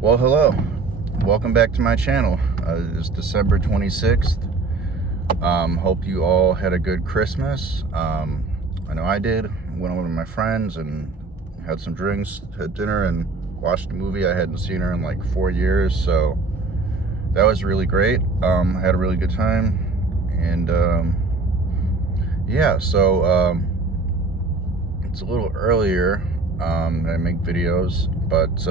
Well, hello. Welcome back to my channel. It's December 26th. Hope you all had a good Christmas. I know I did. Went over to my friends and had some drinks, had dinner, and watched a movie. I hadn't seen her in like 4 years, so that was really great. I had a really good time. And yeah, so it's a little earlier that I make videos, but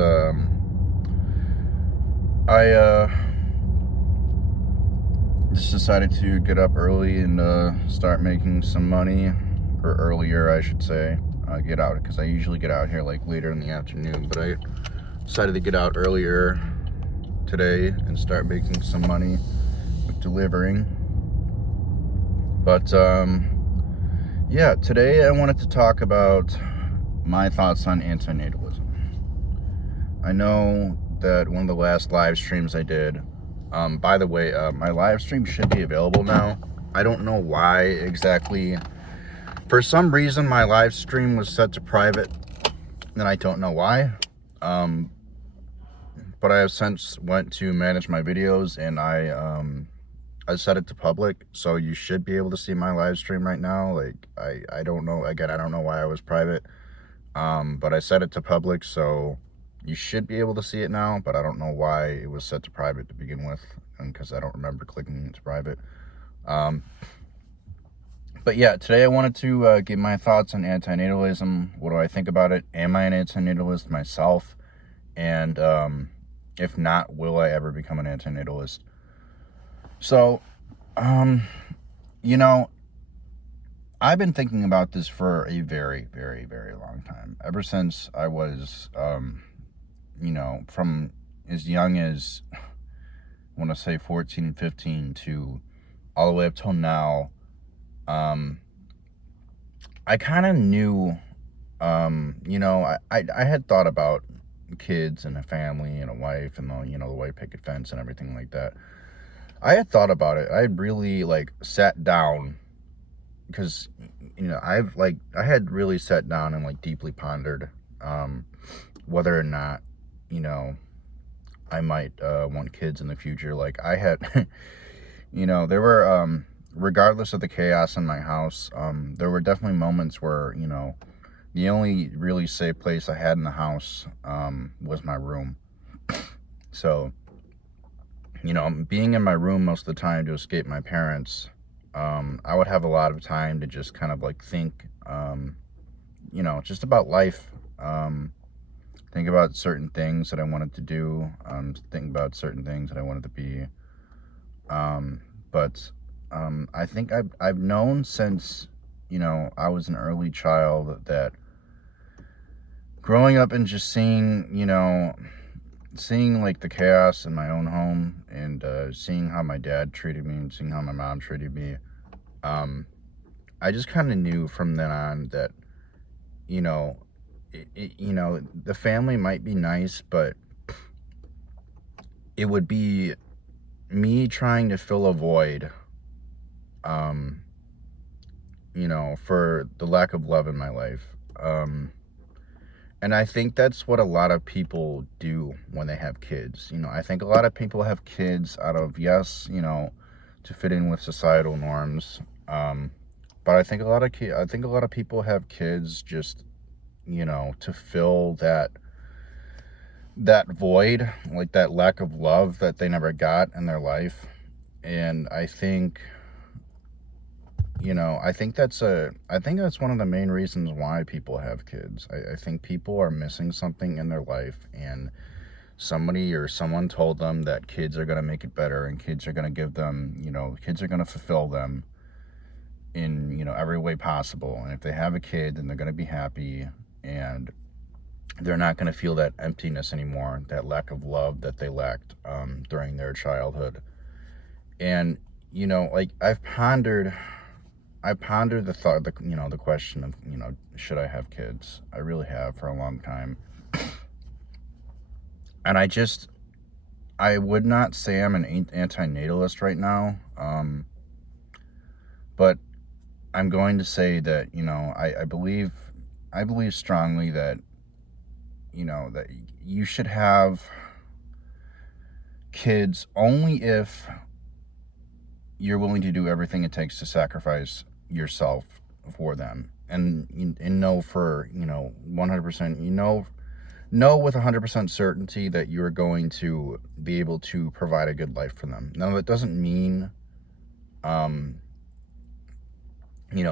I just decided to get up early and start making some money, or earlier I should say, get out, because I usually get out here like later in the afternoon, but I decided to get out earlier today and start making some money with delivering. But yeah, today I wanted to talk about my thoughts on antinatalism. I know that one of the last live streams I did, by the way, my live stream should be available now. I don't know why exactly. For some reason, my live stream was set to private, and I don't know why. But I have since went to manage my videos, and I set it to public, so you should be able to see my live stream right now. Like, I don't know, again, I don't know why I was private, but I set it to public, so you should be able to see it now, but I don't know why it was set to private to begin with, and because I don't remember clicking it to private. But yeah, today I wanted to give my thoughts on antinatalism. What do I think about it? Am I an antinatalist myself? And if not, will I ever become an antinatalist? So, you know, I've been thinking about this for a very, very, very long time. Ever since I was, you know, from as young as, I want to say 14 and 15 to all the way up till now, I kind of knew, you know, I had thought about kids and a family and a wife and the, you know, the white picket fence and everything like that. I had thought about it. I had really like sat down, because, you know, I had really sat down and like deeply pondered, whether or not, you know, I might want kids in the future. Like, I had, you know, there were, regardless of the chaos in my house, there were definitely moments where, you know, the only really safe place I had in the house was my room. So, you know, being in my room most of the time to escape my parents, I would have a lot of time to just kind of like think, you know, just about life, think about certain things that I wanted to do, think about certain things that I wanted to be. But I think I've known since, you know, I was an early child, that growing up and just seeing, you know, seeing like the chaos in my own home, and seeing how my dad treated me and seeing how my mom treated me, I just kind of knew from then on that, you know, you know, the family might be nice, but it would be me trying to fill a void, you know, for the lack of love in my life. And I think that's what a lot of people do when they have kids. You know, I think a lot of people have kids out of, yes, you know, to fit in with societal norms. But I think a lot of people have kids just, you know, to fill that void, like that lack of love that they never got in their life. And I think, you know, I think that's one of the main reasons why people have kids. I think people are missing something in their life, and somebody or someone told them that kids are going to make it better, and kids are going to give them, you know, kids are going to fulfill them in, you know, every way possible. And if they have a kid, then they're going to be happy, and they're not going to feel that emptiness anymore, that lack of love that they lacked during their childhood. And, you know, like, I've pondered the thought, you know, the question of, you know, should I have kids? I really have, for a long time. And I would not say I'm an antinatalist right now, but I'm going to say that, you know, I believe strongly that, you know, that you should have kids only if you're willing to do everything it takes to sacrifice yourself for them, and know for 100%, know with 100% certainty that you're going to be able to provide a good life for them. Now, that doesn't mean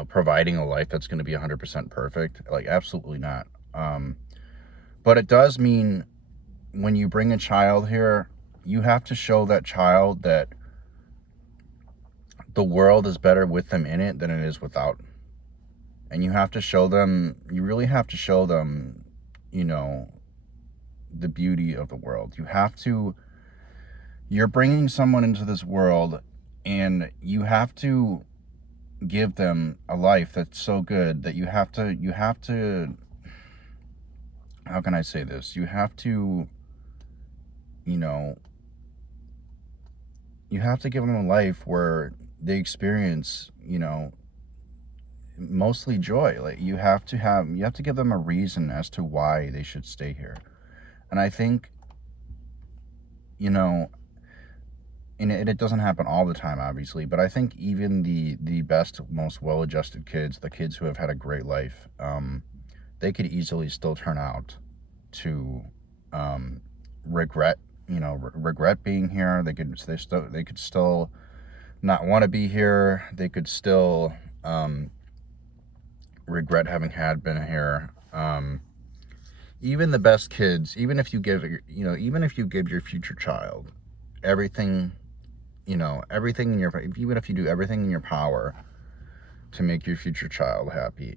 providing a life that's going to be 100% perfect. Like, absolutely not. But it does mean when you bring a child here, you have to show that child that the world is better with them in it than it is without. And you really have to show them, the beauty of the world. You're bringing someone into this world, and you have to give them a life that's so good that you have to, how can I say this? You have to, you have to give them a life where they experience, mostly joy. Like, you have to give them a reason as to why they should stay here. And I think, and it doesn't happen all the time, obviously, but I think even the best, most well-adjusted kids, the kids who have had a great life, they could easily still turn out to regret being here. They could still not want to be here. They could still regret having been here. Even the best kids, even if you give your future child everything, everything even if you do everything in your power to make your future child happy,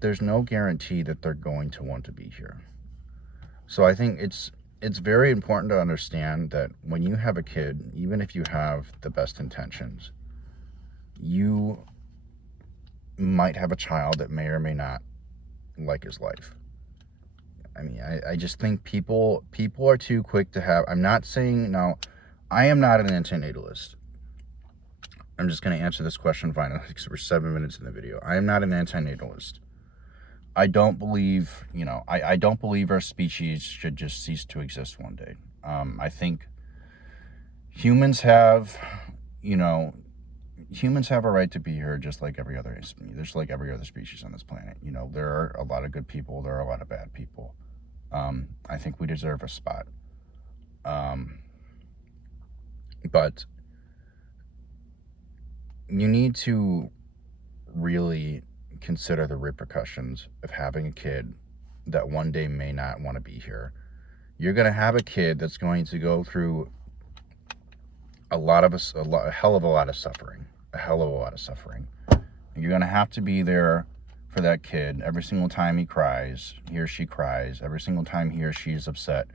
there's no guarantee that they're going to want to be here. So I think it's very important to understand that when you have a kid, even if you have the best intentions, you might have a child that may or may not like his life. I mean, I just think people are too quick to have. I'm not saying, now, I am not an anti-natalist. I'm just going to answer this question finally, because we're 7 minutes in the video. I am not an anti-natalist. I don't believe, I don't believe our species should just cease to exist one day. I think humans have a right to be here just like every other species on this planet. There are a lot of good people. There are a lot of bad people. I think we deserve a spot. But you need to really consider the repercussions of having a kid that one day may not want to be here. You're going to have a kid that's going to go through a hell of a lot of suffering. And you're going to have to be there for that kid every single time he or she cries, every single time he or she is upset.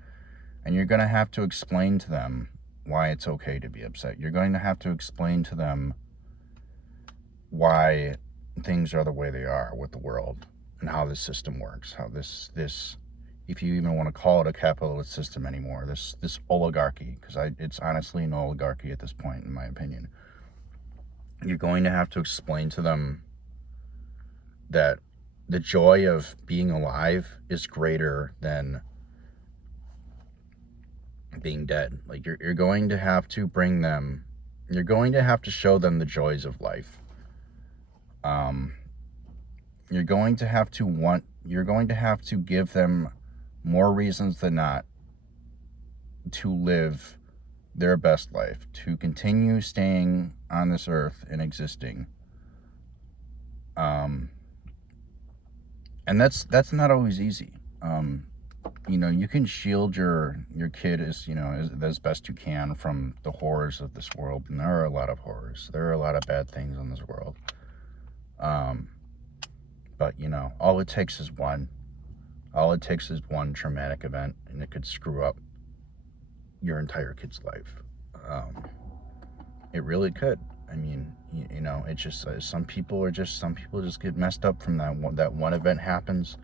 And you're going to have to explain to them why it's okay to be upset. You're going to have to explain to them why things are the way they are with the world, and how this system works, how this if you even want to call it a capitalist system anymore, this oligarchy, because it's honestly an oligarchy at this point, in my opinion. You're going to have to explain to them that the joy of being alive is greater than being dead. Like, you're going to have to show them the joys of life. You're going to have to give them more reasons than not to live their best life, to continue staying on this earth and existing. And that's not always easy. You can shield your kid as best you can from the horrors of this world, and there are a lot of horrors. There are a lot of bad things in this world. But all it takes is one traumatic event, and it could screw up your entire kid's life. It really could. I mean, it's just some people just get messed up from that one event happens.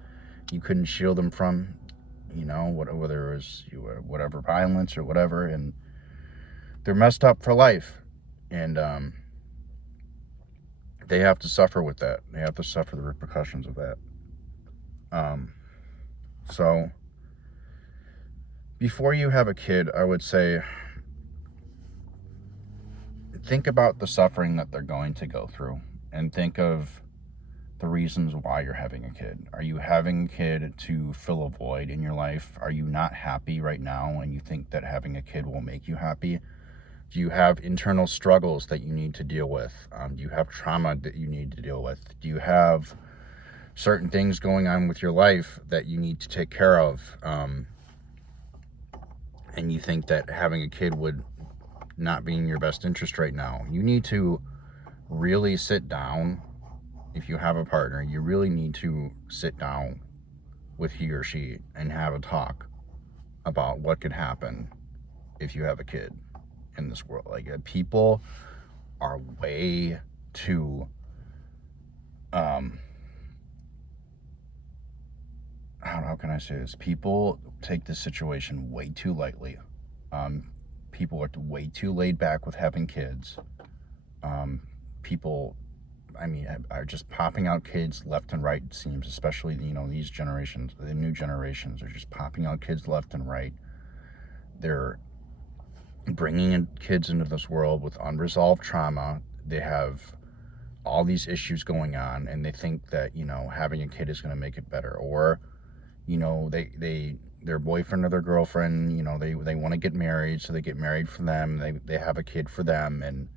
You couldn't shield them from, whether it was whatever violence or whatever, and they're messed up for life, and they have to suffer with that. They have to suffer the repercussions of that. So before you have a kid, I would say think about the suffering that they're going to go through, and think of the reasons why you're having a kid. Are you having a kid to fill a void in your life? Are you not happy right now and you think that having a kid will make you happy? Do you have internal struggles that you need to deal with? Do you have trauma that you need to deal with? Do you have certain things going on with your life that you need to take care of? And you think that having a kid would not be in your best interest right now? You need to really sit down. If you have a partner, you really need to sit down with he or she and have a talk about what could happen if you have a kid in this world. Like, people are way too how can I say this? People take this situation way too lightly. People are way too laid back with having kids. People, I mean, are just popping out kids left and right, it seems, especially, these generations, the new generations are just popping out kids left and right. They're bringing in kids into this world with unresolved trauma. They have all these issues going on, and they think that, having a kid is going to make it better. Or, their boyfriend or their girlfriend, they want to get married, so they get married for them. They have a kid for them, and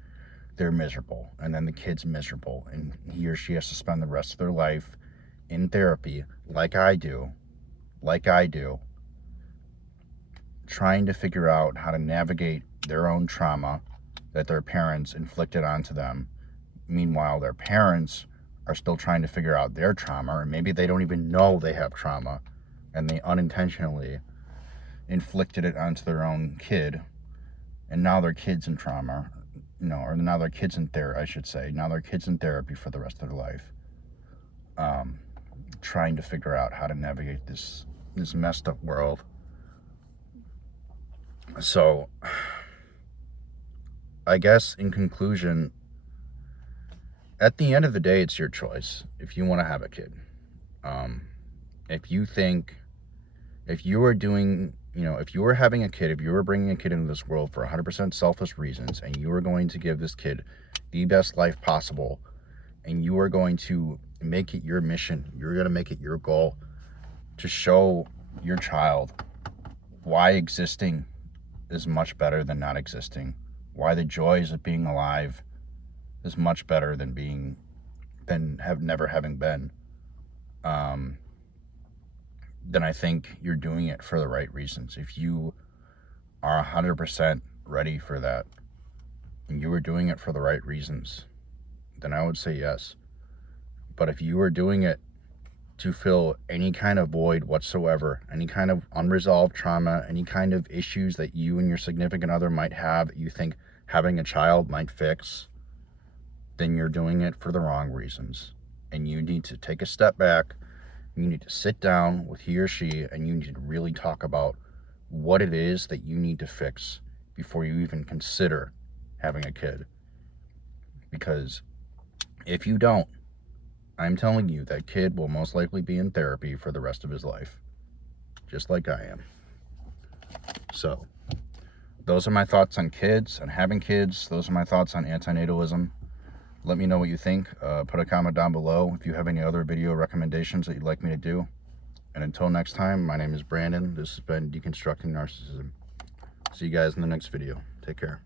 they're miserable. And then the kid's miserable, and he or she has to spend the rest of their life in therapy, like I do, trying to figure out how to navigate their own trauma that their parents inflicted onto them. Meanwhile, their parents are still trying to figure out their trauma, or maybe they don't even know they have trauma, and they unintentionally inflicted it onto their own kid, and now their kid's in trauma, or now their kid's in therapy, I should say. Now their kid's in therapy for the rest of their life, trying to figure out how to navigate this messed up world. So, I guess in conclusion, at the end of the day, it's your choice if you want to have a kid. If you were having a kid, if you were bringing a kid into this world for 100% selfish reasons, and you were going to give this kid the best life possible, and you are going to make it your mission, you're going to make it your goal to show your child why existing is much better than not existing, why the joys of being alive is much better than never having been, then I think you're doing it for the right reasons. If you are 100% ready for that, and you are doing it for the right reasons, then I would say yes. But if you are doing it to fill any kind of void whatsoever, any kind of unresolved trauma, any kind of issues that you and your significant other might have that you think having a child might fix, then you're doing it for the wrong reasons. And you need to take a step back. You need to sit down with he or she, and you need to really talk about what it is that you need to fix before you even consider having a kid. Because if you don't, I'm telling you, that kid will most likely be in therapy for the rest of his life, just like I am. So, those are my thoughts on kids, on having kids. Those are my thoughts on antinatalism. Let me know what you think. Put a comment down below if you have any other video recommendations that you'd like me to do. And until next time, my name is Brandon. This has been Deconstructing Narcissism. See you guys in the next video. Take care.